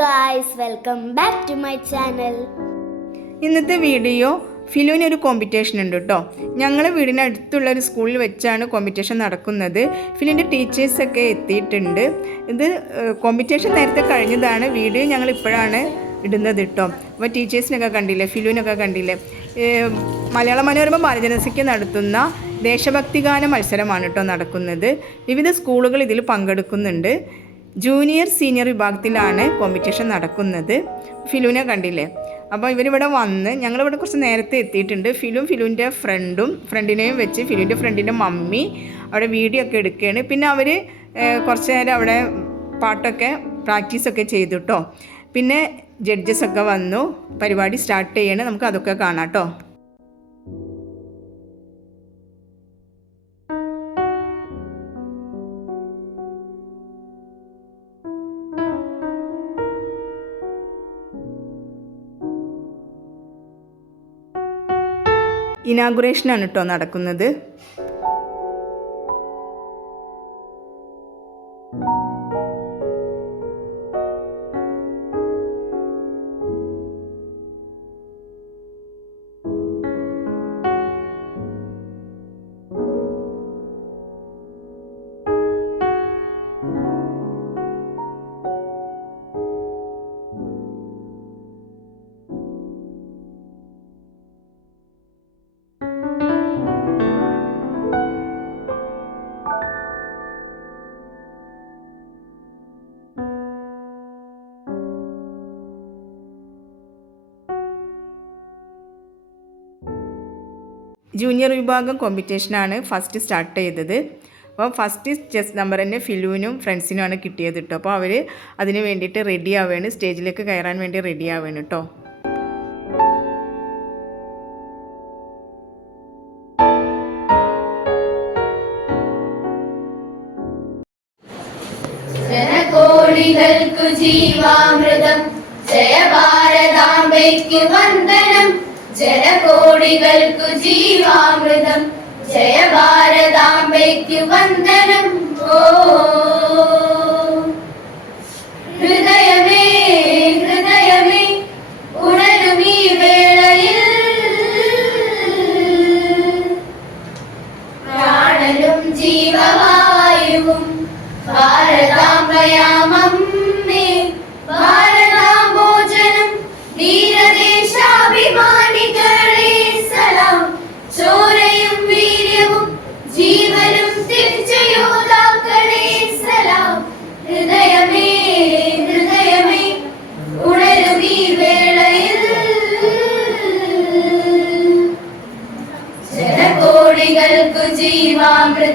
Guys welcome back to my channel ഇന്നത്തെ video ഫിലുവിന് ഒരു കോമ്പറ്റീഷൻ ഉണ്ട് കേട്ടോ ഞങ്ങളെ വീടിനടുത്തുള്ള ഒരു സ്കൂളിൽ വെച്ചാണ് കോമ്പറ്റീഷൻ നടക്കുന്നത്. ഫിലുവിന്റെ ടീച്ചേഴ്സൊക്കെ എത്തിയിട്ടുണ്ട്. ഇത് കോമ്പറ്റീഷൻ നേരത്തെ കഴിഞ്ഞതാണ്. വീഡിയോ ഞങ്ങൾ ഇപ്പോഴാണ് ഇടുന്നത് കേട്ടോ അപ്പോൾ ടീച്ചേഴ്സിനൊക്കെ കണ്ടില്ലേ ഫിലുവിനൊക്കെ കണ്ടില്ലേ? മലയാള മനോരമ ബാലജനസയ്ക്ക് നടത്തുന്ന ദേശഭക്തിഗാന മത്സരമാണ് കേട്ടോ നടക്കുന്നത്. വിവിധ സ്കൂളുകൾ ഇതിൽ പങ്കെടുക്കുന്നുണ്ട്. ജൂനിയർ സീനിയർ വിഭാഗത്തിലാണ് കോമ്പറ്റീഷൻ നടക്കുന്നത്. ഫിലുവിനെ കണ്ടില്ലേ? അപ്പോൾ ഇവരിവിടെ വന്ന് ഞങ്ങളിവിടെ കുറച്ച് നേരത്തെ എത്തിയിട്ടുണ്ട്. ഫിലും ഫിലുവിന്റെ ഫ്രണ്ടും ഫ്രണ്ടിനെയും വെച്ച് ഫിലുവിന്റെ ഫ്രണ്ടിന്റെ മമ്മി അവിടെ വീഡിയോ ഒക്കെ എടുക്കുകയാണ്. പിന്നെ അവർ കുറച്ച് നേരം അവിടെ പാട്ടൊക്കെ പ്രാക്ടീസൊക്കെ ചെയ്തു പിന്നെ ജഡ്ജസ് ഒക്കെ വന്നു. പരിപാടി സ്റ്റാർട്ട് ചെയ്യണേ. നമുക്ക് അതൊക്കെ കാണാം കേട്ടോ ഇനാഗുറേഷനാണ് കേട്ടോ നടക്കുന്നത്. ജൂനിയർ വിഭാഗം കോമ്പറ്റീഷനാണ് ഫസ്റ്റ് സ്റ്റാർട്ട് ചെയ്തത്. അപ്പോൾ ഫസ്റ്റ് ചെസ് നമ്പർ തന്നെ ഫിലുവിനും ഫ്രണ്ട്സിനുമാണ് കിട്ടിയത് കേട്ടോ അപ്പോൾ അവർ അതിന് വേണ്ടിയിട്ട് റെഡി ആവുകയാണ് സ്റ്റേജിലേക്ക് കയറാൻ വേണ്ടി റെഡി ആവുകയാണ് കേട്ടോ ജീവാമൃതം. ജയ ഭാരതാംബയ്ക്ക് വന്ദനം. ജനകോടികൾക്കു ജീവാമൃതം. ജയ ഭാരതാംബയ്ക്ക് വന്ദനം. ഓ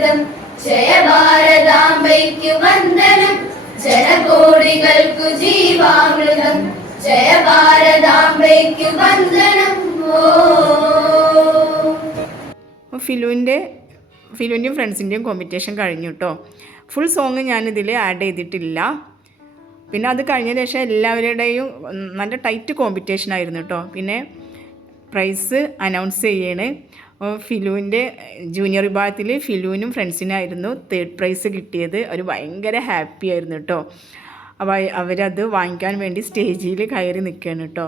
ജീവാമൃതം ജയ ഭാരതാംബയ്ക്കു വന്ദനം. ജനകോടികൾക്കു ജീവാമൃതം. ജയ ഭാരതാംബയ്ക്കു വന്ദനം ഫിലുവിന്റെ ഫിലുവിന്റെയും ഫ്രണ്ട്സിന്റെയും കോമ്പറ്റീഷൻ കഴിഞ്ഞു കേട്ടോ ഫുൾ സോങ് ഞാനിതിൽ ആഡ് ചെയ്തിട്ടില്ല. പിന്നെ അത് കഴിഞ്ഞ ശേഷം എല്ലാവരുടെയും നല്ല ടൈറ്റ് കോമ്പറ്റീഷൻ ആയിരുന്നു കേട്ടോ പിന്നെ പ്രൈസ് അനൗൺസ് ചെയ്യാണ്. ഫിലുവിന്റെ ജൂനിയർ വിഭാഗത്തിൽ ഫിലുവിനും ഫ്രണ്ട്സിനായിരുന്നു തേർഡ് പ്രൈസ് കിട്ടിയത്. അവർ ഭയങ്കര ഹാപ്പി ആയിരുന്നു കേട്ടോ അപ്പോൾ അവരത് വാങ്ങിക്കാൻ വേണ്ടി സ്റ്റേജിൽ കയറി നിൽക്കുകയാണ് കേട്ടോ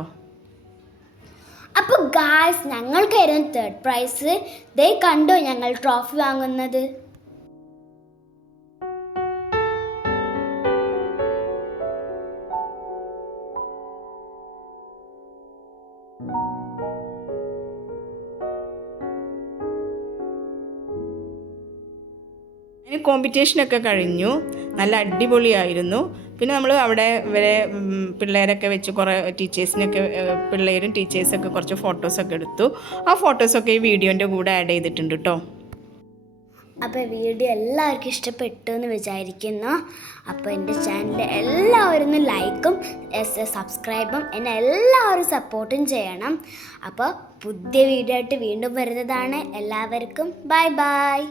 അപ്പോൾ ഗായ്സ് ഞങ്ങൾക്കായിരുന്നു തേർഡ് പ്രൈസ് ദേ കണ്ടോ ഞങ്ങൾ ട്രോഫി വാങ്ങുന്നത്? അതിന് കോമ്പറ്റീഷനൊക്കെ കഴിഞ്ഞു. നല്ല അടിപൊളിയായിരുന്നു. പിന്നെ നമ്മൾ അവിടെ ഇവരെ പിള്ളേരൊക്കെ വെച്ച് കുറേ ടീച്ചേഴ്സിനൊക്കെ പിള്ളേരും ടീച്ചേഴ്സൊക്കെ കുറച്ച് ഫോട്ടോസൊക്കെ എടുത്തു. ആ ഫോട്ടോസൊക്കെ ഈ വീഡിയോന്റെ കൂടെ ആഡ് ചെയ്തിട്ടുണ്ട് കേട്ടോ അപ്പോൾ വീഡിയോ എല്ലാവർക്കും ഇഷ്ടപ്പെട്ടു എന്ന് വിചാരിക്കുന്നു. അപ്പോൾ എന്റെ ചാനൽ എല്ലാവരും ഒന്ന് ലൈക്കും സബ്സ്ക്രൈബും എന്നെ എല്ലാവരും സപ്പോർട്ടും ചെയ്യണം. അപ്പോൾ പുതിയ വീഡിയോ ആയിട്ട് വീണ്ടും വരുന്നതാണ്. എല്ലാവർക്കും ബൈ ബൈ